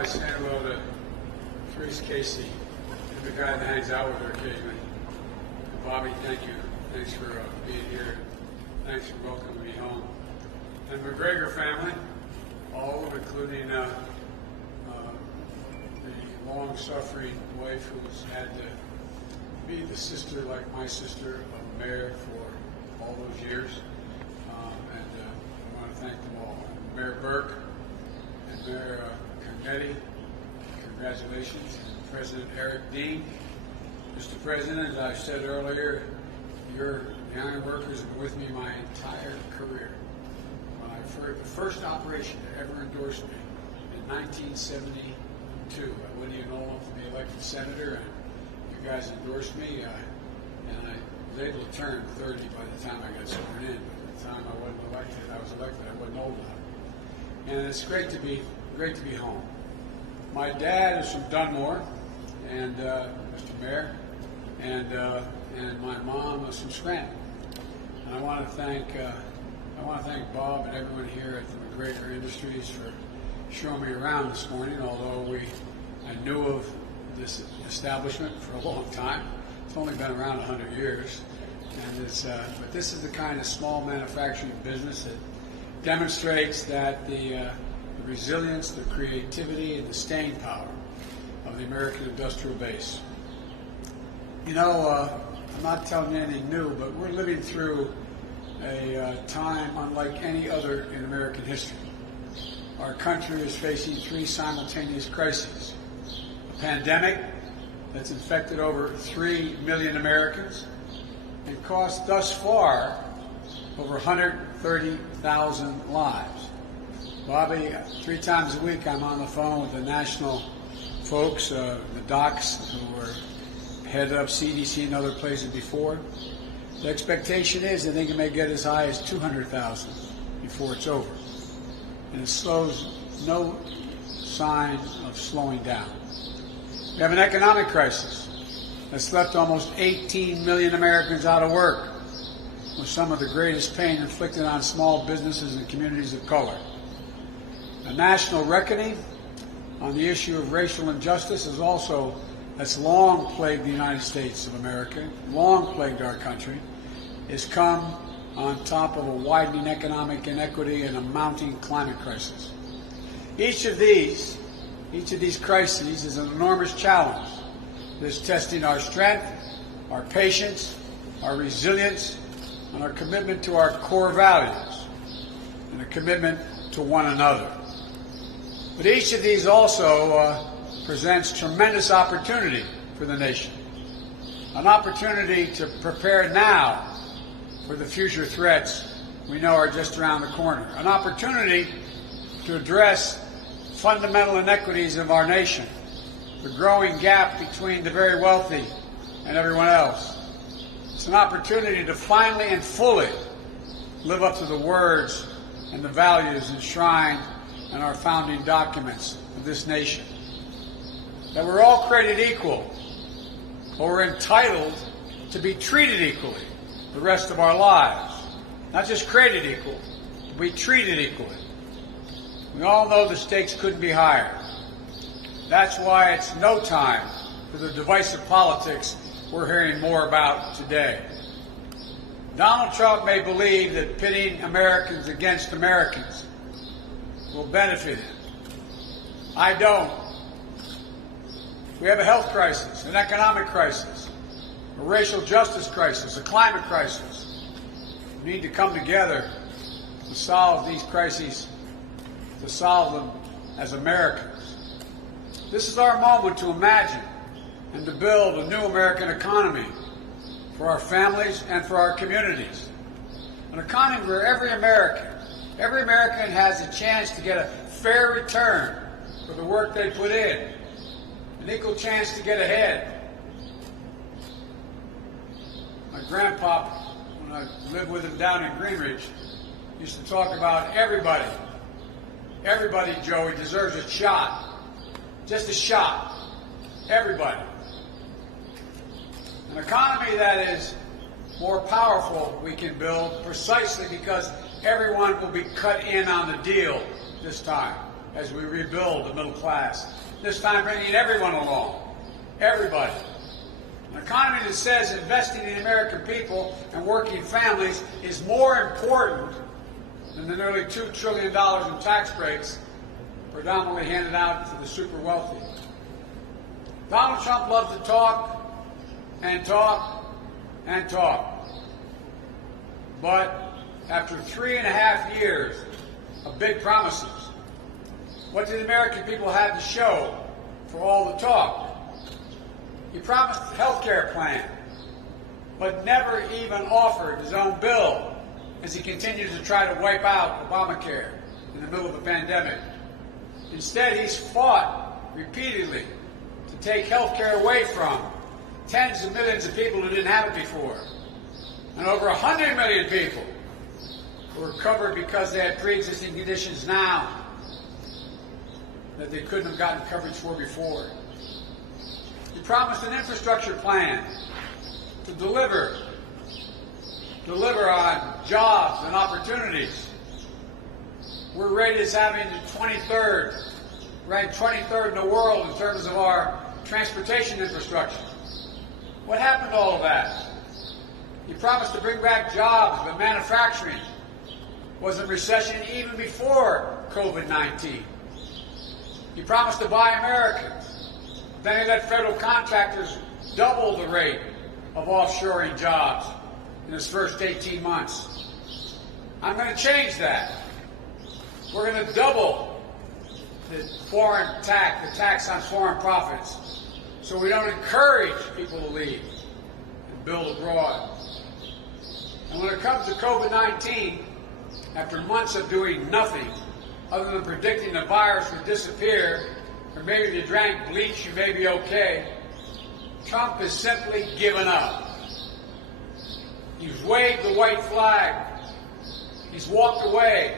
by saying hello to Therese Casey, the guy that hangs out with her occasionally. And Bobby, thank you. Thanks for being here. Thanks for welcoming me home. And the McGregor family, all of them, including the long-suffering wife who's had to be the sister, like my sister, of the mayor for all those years. I want to thank them all. Mayor Burke and Mayor Carnetti, congratulations. And President Eric Dean. Mr. President, as I said earlier, the iron workers have been with me my entire career. The first operation to ever endorse me in 1972. I wasn't even old enough to be elected senator, and you guys endorsed me, and I was able to turn 30 by the time I got sworn in. By the time I wasn't elected, I wasn't old enough. And it's great to be home. My dad is from Dunmore, and Mr. Mayor, and my mom is from Scranton. And I want to thank Bob and everyone here at the McGregor Industries for showing me around this morning. Although I knew of this establishment for a long time. It's only been around 100 years, and but this is the kind of small manufacturing business that demonstrates that the resilience, the creativity, and the staying power of the American industrial base. You know, I'm not telling you anything new, but we're living through a time unlike any other in American history. Our country is facing three simultaneous crises. A pandemic that's infected over 3 million Americans and cost thus far over 130,000 lives. Bobby, 3 times a week I'm on the phone with the national folks, the docs who were headed up CDC and other places before. The expectation is that they can may get as high as 200,000 before it's over. And it slows no sign of slowing down. We have an economic crisis that's left almost 18 million Americans out of work, with some of the greatest pain inflicted on small businesses and communities of color. A national reckoning on the issue of racial injustice that's long plagued the United States of America, long plagued our country, has come on top of a widening economic inequity and a mounting climate crisis. Each of these crises is an enormous challenge that is testing our strength, our patience, our resilience, and our commitment to our core values, and a commitment to one another. But each of these also presents tremendous opportunity for the nation, an opportunity to prepare now for the future threats we know are just around the corner, an opportunity to address fundamental inequities of our nation, the growing gap between the very wealthy and everyone else. It's an opportunity to finally and fully live up to the words and the values enshrined in our founding documents of this nation. That we're all created equal, but we're entitled to be treated equally the rest of our lives. Not just created equal, to be treated equally. We all know the stakes couldn't be higher. That's why it's no time for the divisive politics we're hearing more about today. Donald Trump may believe that pitting Americans against Americans will benefit him. I don't. We have a health crisis, an economic crisis, a racial justice crisis, a climate crisis. We need to come together to solve these crises, to solve them as Americans. This is our moment to imagine and to build a new American economy for our families and for our communities. An economy where every American has a chance to get a fair return for the work they put in, an equal chance to get ahead. My grandpa, when I lived with him down in Greenridge, used to talk about everybody. Everybody, Joey, deserves a shot. Just a shot. Everybody. An economy that is more powerful we can build precisely because everyone will be cut in on the deal this time. as we rebuild the middle class. This time bringing everyone along, everybody. An economy that says investing in the American people and working families is more important than the nearly $2 trillion in tax breaks predominantly handed out to the super wealthy. Donald Trump loves to talk and talk and talk. But after 3.5 years of big promises, what did the American people have to show for all the talk? He promised a health care plan, but never even offered his own bill as he continues to try to wipe out Obamacare in the middle of the pandemic. Instead, he's fought repeatedly to take health care away from tens of millions of people who didn't have it before, and over 100 million people who were covered because they had pre-existing conditions now that they couldn't have gotten coverage for before. He promised an infrastructure plan to deliver on jobs and opportunities. We're rated as having the 23rd, ranked 23rd in the world in terms of our transportation infrastructure. What happened to all of that? He promised to bring back jobs, but manufacturing was in recession even before COVID-19. He promised to buy Americans. Then he let federal contractors double the rate of offshoring jobs in his first 18 months. I'm going to change that. We're going to double the foreign tax, the tax on foreign profits, so we don't encourage people to leave and build abroad. And when it comes to COVID-19, after months of doing nothing other than predicting the virus would disappear, or maybe if you drank bleach, you may be okay, Trump has simply given up. He's waved the white flag. He's walked away.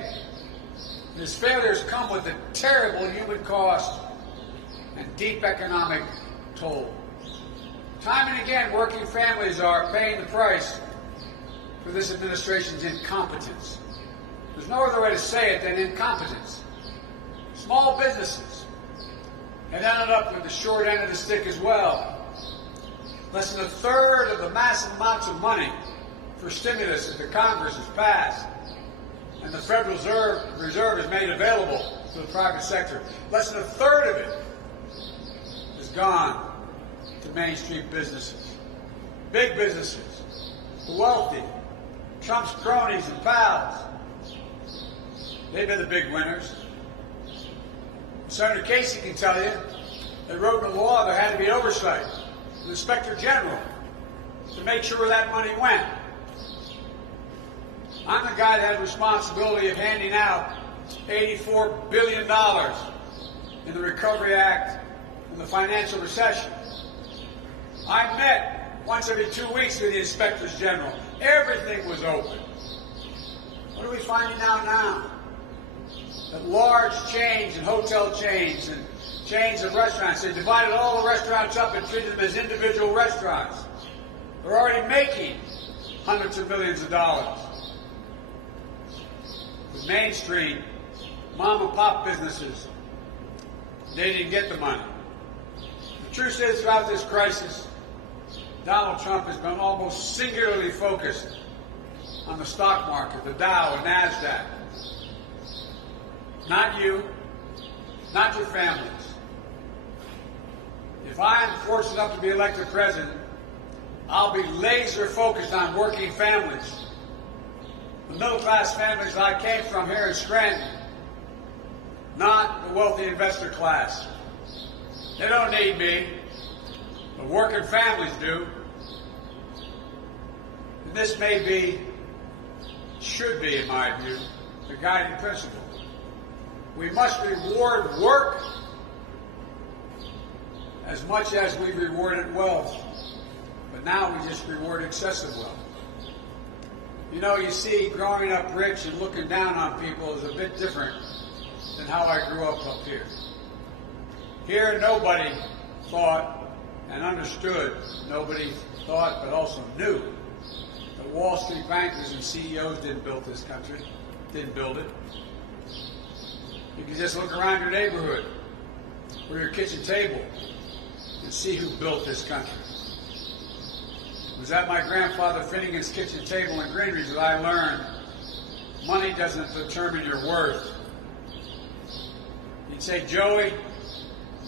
And his failures come with a terrible human cost and deep economic toll. Time and again, working families are paying the price for this administration's incompetence. There's no other way to say it than incompetence. Small businesses have ended up with the short end of the stick as well. Less than a third of the massive amounts of money for stimulus that the Congress has passed and the Federal Reserve has made available to the private sector, less than a third of it has gone to Main Street businesses, big businesses, the wealthy, Trump's cronies and pals. They've been the big winners. Senator Casey can tell you they wrote in the law there had to be oversight, the Inspector General, to make sure where that money went. I'm the guy that had responsibility of handing out $84 billion in the Recovery Act and the financial recession. I met once every 2 weeks with the Inspectors General. Everything was open. What are we finding out now? That large chains and hotel chains and chains of restaurants, they divided all the restaurants up and treated them as individual restaurants. They're already making hundreds of millions of dollars. With Main Street, mom and pop businesses, they didn't get the money. The truth is, throughout this crisis, Donald Trump has been almost singularly focused on the stock market, the Dow and NASDAQ. Not you, not your families. If I am fortunate enough to be elected president, I'll be laser focused on working families. The middle-class families I came from here in Scranton, not the wealthy investor class. They don't need me, but working families do. And this may be, should be, in my view, the guiding principle. We must reward work as much as we rewarded wealth. But now we just reward excessive wealth. You know, you see, growing up rich and looking down on people is a bit different than how I grew up here. Here, nobody thought and understood, nobody thought but also knew that Wall Street bankers and CEOs didn't build this country, didn't build it. You can just look around your neighborhood or your kitchen table and see who built this country. It was at my grandfather Finnegan's kitchen table in Greenridge that I learned money doesn't determine your worth. He'd say, Joey,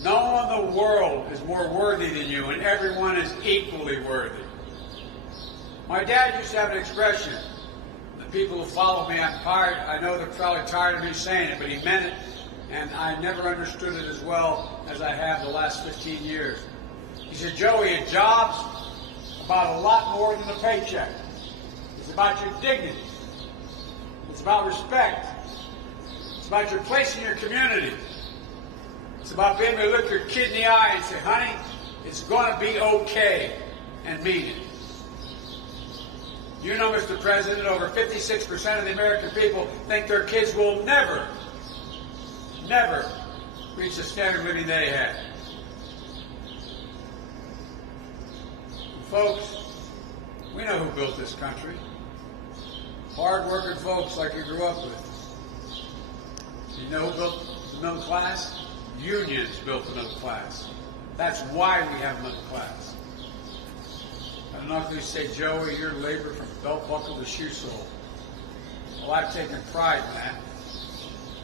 no one in the world is more worthy than you, and everyone is equally worthy. My dad used to have an expression. The people who follow me, I know they're probably tired of me saying it, but he meant it, and I never understood it as well as I have the last 15 years. He said, Joey, a job's about a lot more than a paycheck. It's about your dignity. It's about respect. It's about your place in your community. It's about being able to look your kid in the eye and say, honey, it's going to be okay, and mean it. You know, Mr. President, over 56% of the American people think their kids will never reach the standard of living they had. And folks, we know who built this country. Hard-working folks like you grew up with. You know who built the middle class? Unions built the middle class. That's why we have a middle class. I don't know if you say, Joey, your labor from belt buckle to shoe sole. Well, I've taken pride in that,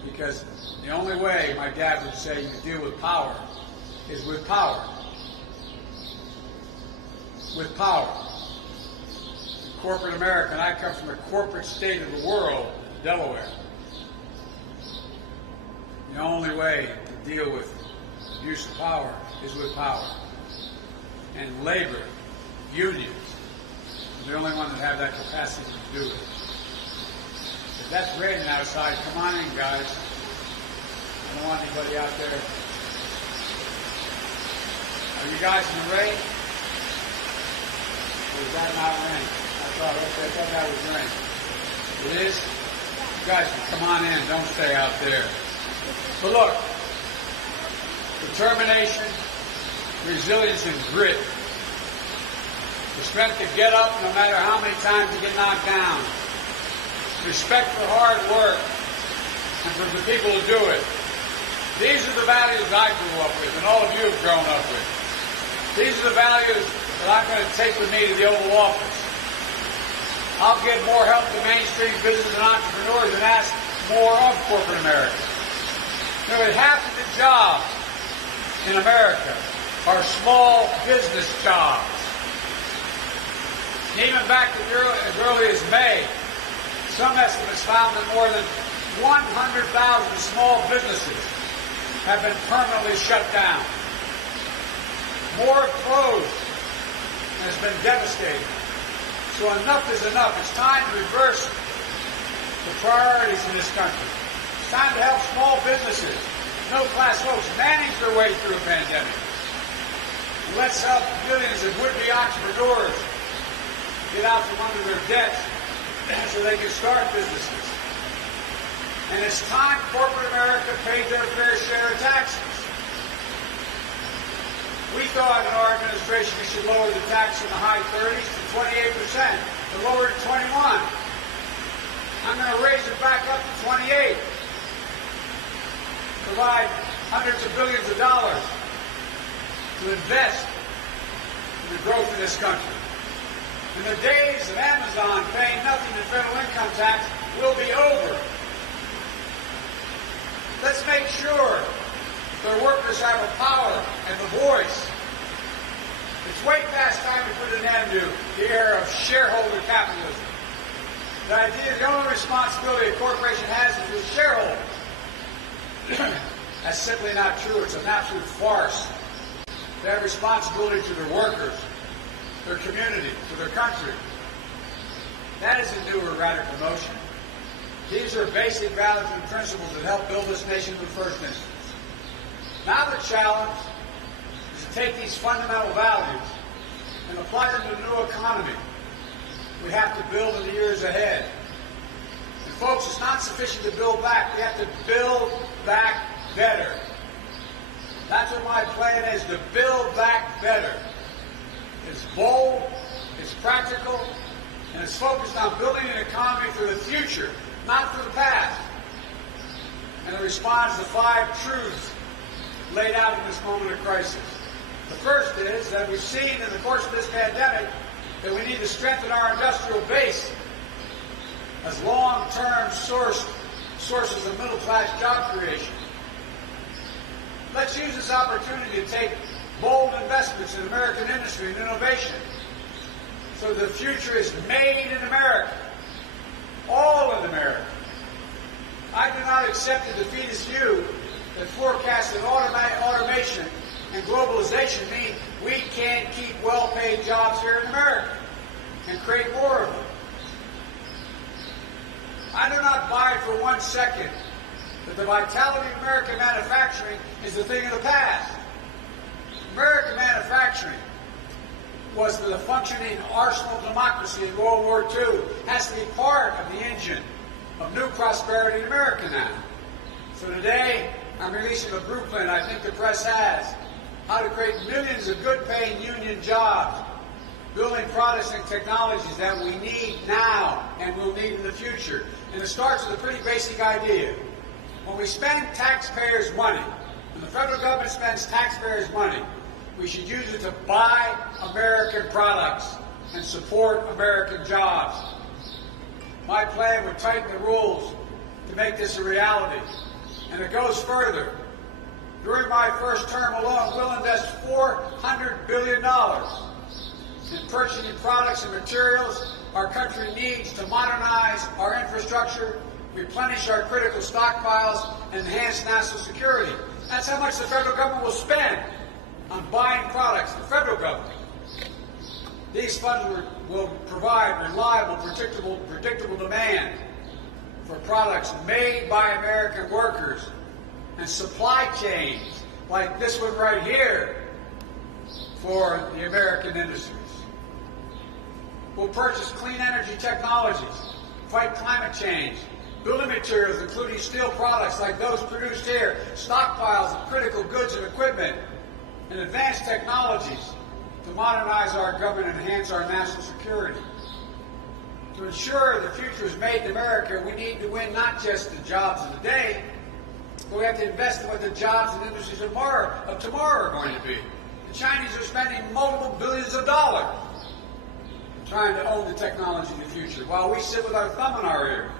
because the only way, my dad would say, you deal with power is with power. With power. Corporate America, and I come from the corporate state of the world, Delaware. The only way to deal with use of power is with power. And labor, unions, are the only ones that have that capacity to do it. If that's raining outside, come on in, guys. I don't want anybody out there. Are you guys in the rain? Or is that not rain? I thought that was rain. It is? You guys can come on in. Don't stay out there. But look, determination, resilience, and grit. The strength to get up no matter how many times you get knocked down. Respect for hard work and for the people who do it. These are the values I grew up with and all of you have grown up with. These are the values that I'm going to take with me to the Oval Office. I'll give more help to mainstream business and entrepreneurs and ask more of corporate America. You know, half of the jobs in America are small business jobs. And even back to as early as May, some estimates found that more than 100,000 small businesses have been permanently shut down. More have closed, and it's been devastating. So enough is enough. It's time to reverse the priorities in this country. It's time to help small businesses, middle-class folks manage their way through a pandemic. And let's help millions of would-be entrepreneurs get out from under their debts so they can start businesses. And it's time corporate America paid their fair share of taxes. We thought in our administration we should lower the tax from the high 30s to 28%, but lower it to 21. I'm going to raise it back up to 28. Provide hundreds of billions of dollars to invest in the growth of this country. And the days of Amazon paying nothing in federal income tax will be over. Let's make sure their workers have the power and the voice. It's way past time to put an end to the era of shareholder capitalism. The idea the only responsibility a corporation has is with shareholders. That's simply not true. It's an absolute farce. They have responsibility to their workers, their community, to their country. That isn't new or radical notion. These are basic values and principles that help build this nation in the first instance. Now the challenge is to take these fundamental values and apply them to the new economy we have to build in the years ahead. And folks, it's not sufficient to build back. We have to build back better. That's what my plan is, to build back better. It's bold, it's practical, and it's focused on building an economy for the future, not for the past. and it responds to 5 truths laid out in this moment of crisis. The first is that we've seen in the course of this pandemic that we need to strengthen our industrial base as long-term sources of middle-class job creation. Let's use this opportunity to take bold investments in American industry and innovation so the future is made in America, all in America. I do not accept the defeatist view that forecasts that automation and globalization mean we can't keep well-paid jobs here in America and create more of them. I do not buy for 1 second that the vitality of American manufacturing is a thing of the past. American manufacturing was the functioning arsenal of democracy in World War II, has to be part of the engine of new prosperity in America now. So today, I'm releasing a blueprint I think the press has, how to create millions of good-paying union jobs, building products and technologies that we need now and will need in the future. And it starts with a pretty basic idea. When we spend taxpayers' money, when the federal government spends taxpayers' money, we should use it to buy American products and support American jobs. My plan would tighten the rules to make this a reality. And it goes further. During my first term alone, we'll invest $400 billion in purchasing products and materials our country needs to modernize our infrastructure, replenish our critical stockpiles, and enhance national security. That's how much the federal government will spend on buying products, the federal government. These funds will provide reliable, predictable demand for products made by American workers and supply chains like this one right here for the American industries. We'll purchase clean energy technologies, fight climate change, building materials including steel products like those produced here, stockpiles of critical goods and equipment, and advanced technologies to modernize our government and enhance our national security. To ensure the future is made in America, we need to win not just the jobs of the day, but we have to invest in what the jobs and industries of tomorrow are going to be. The Chinese are spending multiple billions of dollars trying to own the technology of the future, while we sit with our thumb in our ear.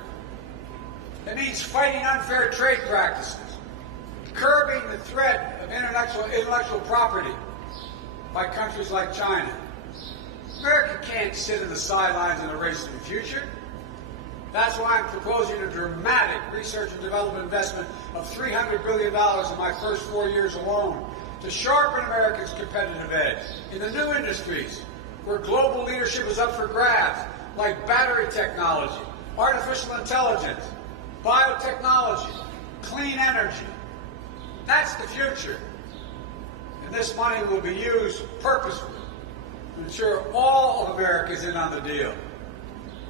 It means fighting unfair trade practices, curbing the threat of intellectual property by countries like China. America can't sit in the sidelines in a race to the future. That's why I'm proposing a dramatic research and development investment of $300 billion in my first 4 years alone to sharpen America's competitive edge in the new industries where global leadership is up for grabs, like battery technology, artificial intelligence, biotechnology, clean energy. That's the future. And this money will be used purposefully to ensure all of America is in on the deal,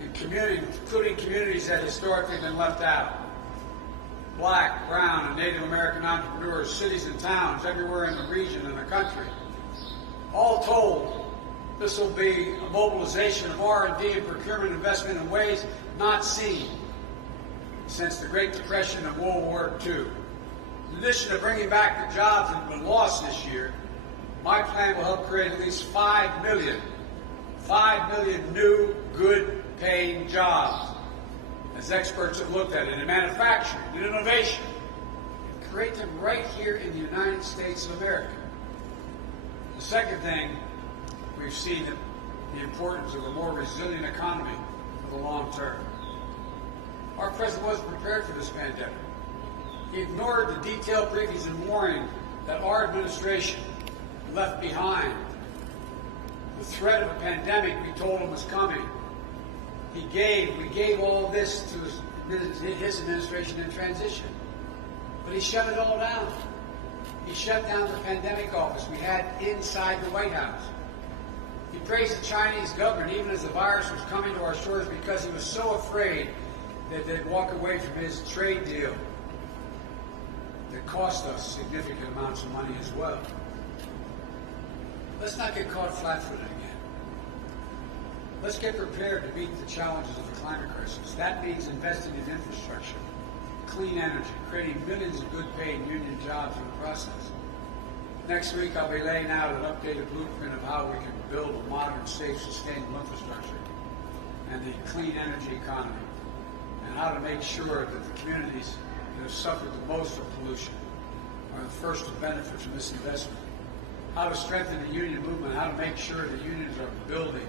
including communities that historically have been left out. Black, brown, and Native American entrepreneurs, cities and towns everywhere in the region and the country. All told, this will be a mobilization of R&D and procurement investment in ways not seen since the Great Depression and World War II. In addition to bringing back the jobs that have been lost this year, my plan will help create at least 5 million new, good-paying jobs, as experts have looked at it, in manufacturing, in innovation, and create them right here in the United States of America. The second thing, we've seen the importance of a more resilient economy for the long term. Our president wasn't prepared for this pandemic. He ignored the detailed briefings and warning that our administration left behind. The threat of a pandemic we told him was coming. We gave all this to his administration in transition. But he shut it all down. He shut down the pandemic office we had inside the White House. He praised the Chinese government even as the virus was coming to our shores because he was so afraid that they'd walk away from his trade deal that cost us significant amounts of money as well. Let's not get caught flat-footed again. Let's get prepared to meet the challenges of the climate crisis. That means investing in infrastructure, clean energy, creating millions of good-paid union jobs in the process. Next week, I'll be laying out an updated blueprint of how we can build a modern, safe, sustainable infrastructure and the clean energy economy, and how to make sure that the communities that have suffered the most from pollution are the first to benefit from this investment. How to strengthen the union movement, how to make sure the unions are building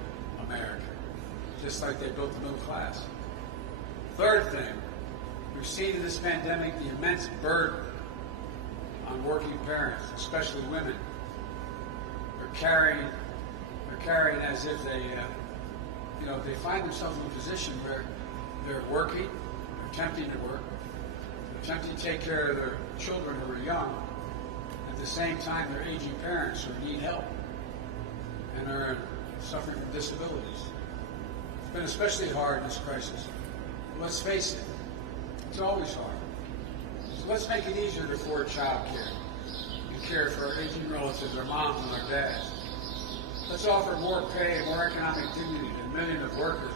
America, just like they built the middle class. Third thing, we've seen in this pandemic the immense burden on working parents, especially women. They're carrying as if they find themselves in a position where they're working, they're attempting to work, they're attempting to take care of their children who are young. At the same time, they're aging parents who need help and are suffering from disabilities. It's been especially hard in this crisis. Let's face it, it's always hard. So let's make it easier to afford child care and care for our aging relatives, our moms and our dads. Let's offer more pay and more economic dignity to millions of workers,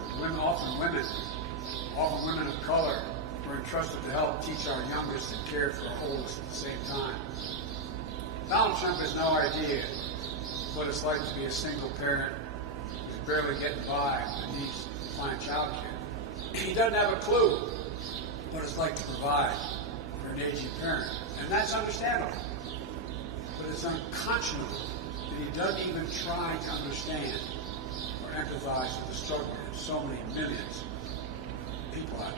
often women of color, who are entrusted to help teach our youngest and care for our oldest at the same time. Donald Trump has no idea what it's like to be a single parent who's barely getting by and needs to find child care. He doesn't have a clue what it's like to provide for an aging parent, and that's understandable. But it's unconscionable that he doesn't even try to understand or empathize with the struggle of so many millions of people out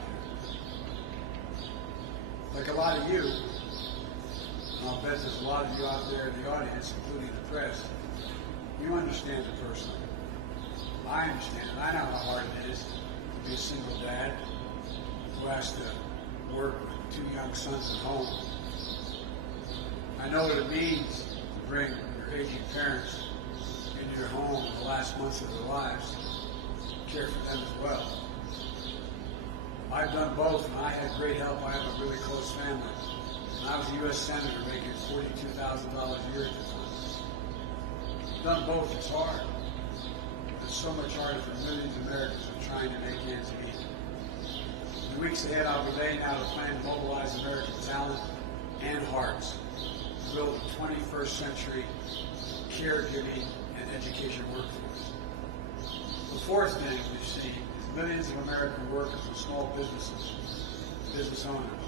there. Like a lot of you, and I'll bet there's a lot of you out there in the audience, including the press, you understand it personally. I understand it. I know how hard it is to be a single dad who has to work with two young sons at home. I know what it means to bring your aging parents into your home in the last months of their lives, care for them as well. I've done both, and I had great help. I have a really close family. And I was a U.S. Senator making $42,000 a year at the time. I've done both. It's hard. It's so much harder for millions of Americans who are trying to make ends meet. In the weeks ahead, I'll be laying out a plan to mobilize American talent and hearts to build a 21st century caregiving and education workforce. The fourth thing we've seen is millions of American workers and small businesses, business owners,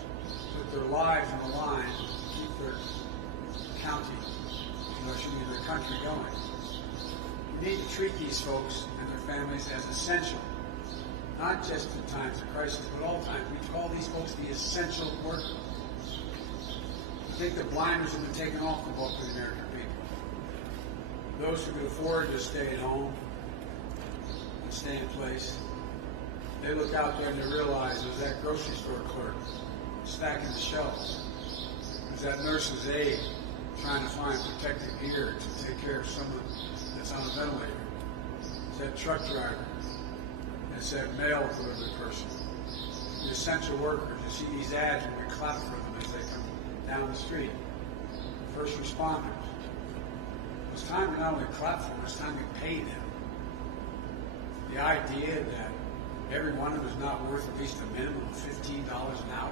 put their lives on the line to keep their county, their country going. We need to treat these folks and their families as essential, not just in times of crisis, but all times. We call these folks the essential workers. I think the blinders have been taken off the bulk of the American people. Those who can afford to stay at home and stay in place, they look out there and they realize there's that grocery store clerk stacking the shelves. There's that nurse's aide trying to find protective gear to take care of someone that's on a ventilator. It's that truck driver. It's that mail delivery person. The essential workers. You see these ads when we clap for them as they come down the street. First responders. It's time to not only clap for them, it's time to pay them. The idea that every one of them is not worth at least a minimum of $15 an hour.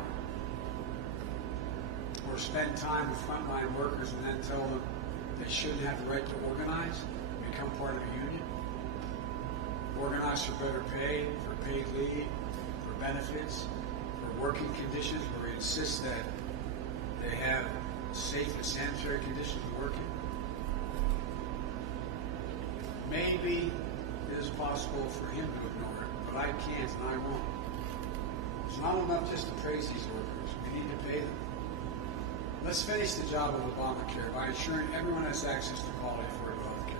Or spend time with frontline workers and then tell them they shouldn't have the right to organize, become part of a union. Organize for better pay, for paid leave, for benefits, for working conditions where we insist that they have safe and sanitary conditions of working. Maybe it is possible for him to ignore it, but I can't and I won't. It's not enough just to praise these workers. We need to pay them. Let's finish the job of Obamacare by ensuring everyone has access to quality affordable health care.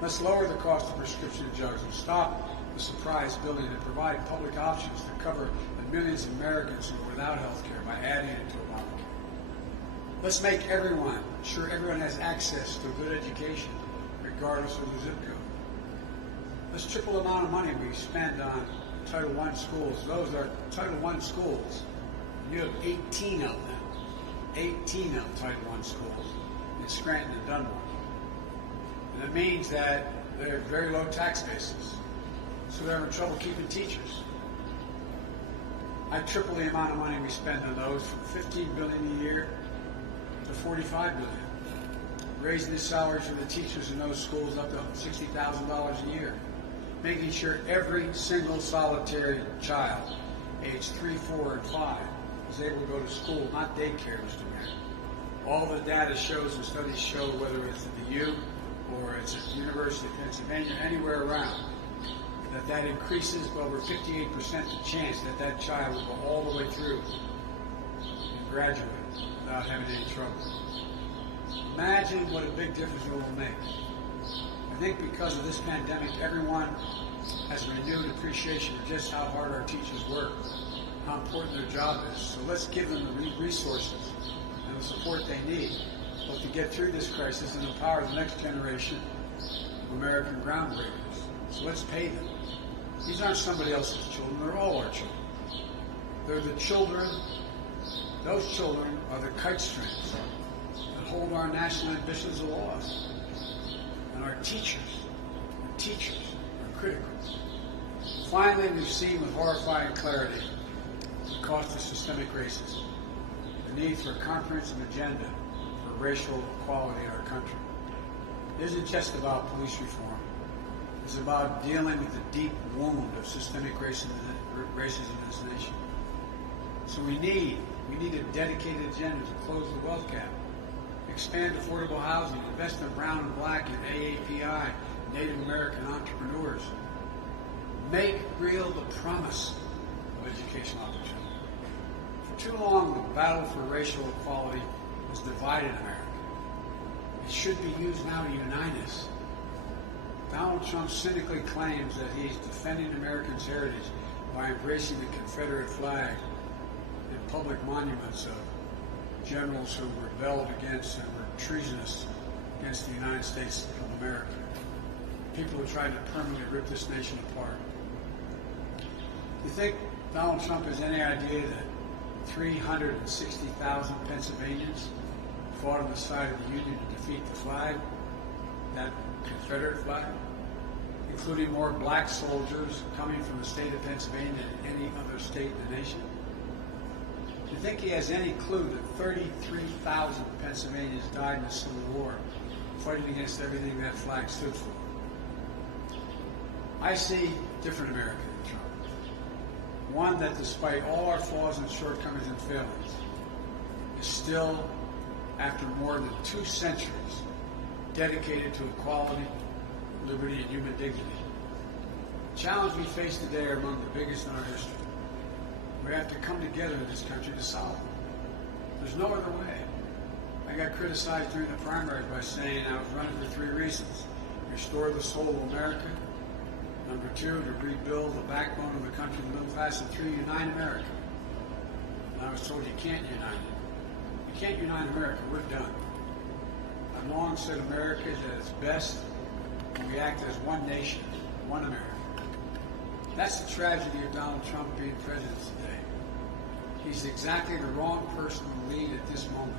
Let's lower the cost of prescription drugs and stop the surprise billing and provide public options to cover the millions of Americans who are without health care by adding it to Obamacare. Let's make sure everyone has access to a good education, regardless of their zip code. Let's triple the amount of money we spend on Title I schools. Those are Title I schools. You have 18 of them. 18 of Title I schools in Scranton and Dunmore. And it means that they're very low tax bases. So they're having trouble keeping teachers. I'd triple the amount of money we spend on those from $15 billion a year to $45 billion. Raising the salaries for the teachers in those schools up to $60,000 a year. Making sure every single solitary child, age 3, 4, and 5, is able to go to school, not daycare, Mr. Mayor. All the data shows and studies show, whether it's at the U or it's at the University of Pennsylvania, anywhere around, that increases by over 58% the chance that that child will go all the way through and graduate without having any trouble. Imagine what a big difference it will make. I think because of this pandemic, everyone has a renewed appreciation for just how hard our teachers work, how important their job is. So let's give them the resources and the support they need, both to get through this crisis and empower the next generation of American groundbreakers. So let's pay them. These aren't somebody else's children, they're all our children. They're the children, those children are the kite strings that hold our national ambitions aloft. And our teachers are critical. Finally, we've seen with horrifying clarity the cost of systemic racism, the need for a comprehensive agenda for racial equality in our country. It isn't just about police reform. It's about dealing with the deep wound of systemic racism in this nation. So we need a dedicated agenda to close the wealth gap, expand affordable housing, invest in brown and black and AAPI, Native American entrepreneurs, make real the promise of educational opportunity. For too long, the battle for racial equality has divided America. It should be used now to unite us. Donald Trump cynically claims that he is defending Americans' heritage by embracing the Confederate flag in public monuments of generals who rebelled against and were treasonous against the United States of America. People who tried to permanently rip this nation apart. You think Donald Trump has any idea that 360,000 Pennsylvanians fought on the side of the Union to defeat the flag, that Confederate flag, including more black soldiers coming from the state of Pennsylvania than any other state in the nation? Do you think he has any clue that 33,000 Pennsylvanians died in the Civil War fighting against everything that flag stood for? I see a different America than Trump. One that, despite all our flaws and shortcomings and failings, is still, after more than 2 centuries, dedicated to equality, liberty, and human dignity. The challenge we face today are among the biggest in our history. We have to come together in this country to solve them. There's no other way. I got criticized during the primaries by saying I was running for 3 reasons. Restore the soul of America. Number 2, to rebuild the backbone of the country, the middle class. And 3, unite America. And I was told you can't unite it. You can't unite America. We're done. I've long said America is at its best when we act as one nation, one America. That's the tragedy of Donald Trump being president today. He's exactly the wrong person to lead at this moment.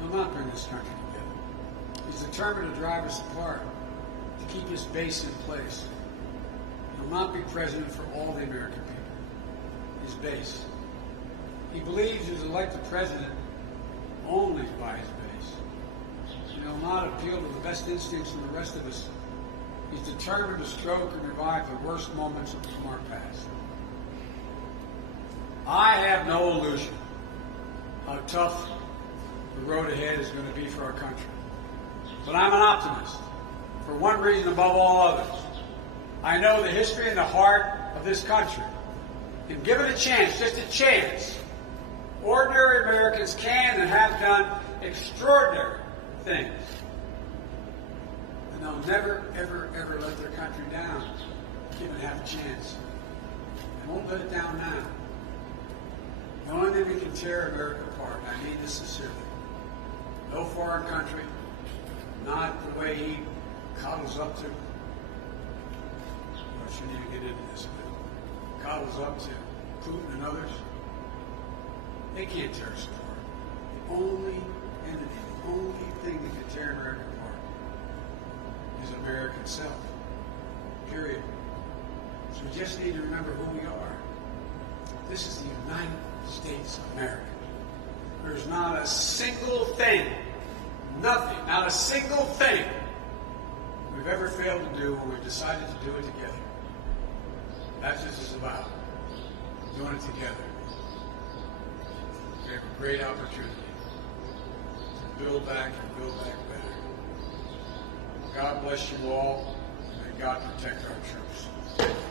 He'll not bring this country together. He's determined to drive us apart, to keep his base in place. He'll not be president for all the American people, his base. He believes he was elected president only by his base. He will not appeal to the best instincts of the rest of us. He's determined to stroke and revive the worst moments from our past. I have no illusion how tough the road ahead is going to be for our country. But I'm an optimist, for one reason above all others. I know the history and the heart of this country. And given a chance, just a chance, ordinary Americans can and have done extraordinary things. And they'll never, ever, ever let their country down, given half a chance. They won't let it down now. The only thing that can tear America apart, I mean this sincerely, no foreign country, not the way he coddles up to, I shouldn't even get into this, but coddles up to Putin and others. They can't tear us apart. The only entity, the only thing that can tear America apart is America itself. Period. So we just need to remember who we are. This is the United States of America. There's not a single thing, nothing, not a single thing we've ever failed to do when we decided to do it together. That's what this is about, doing it together. We have a great opportunity to build back and build back better. God bless you all, and may God protect our troops.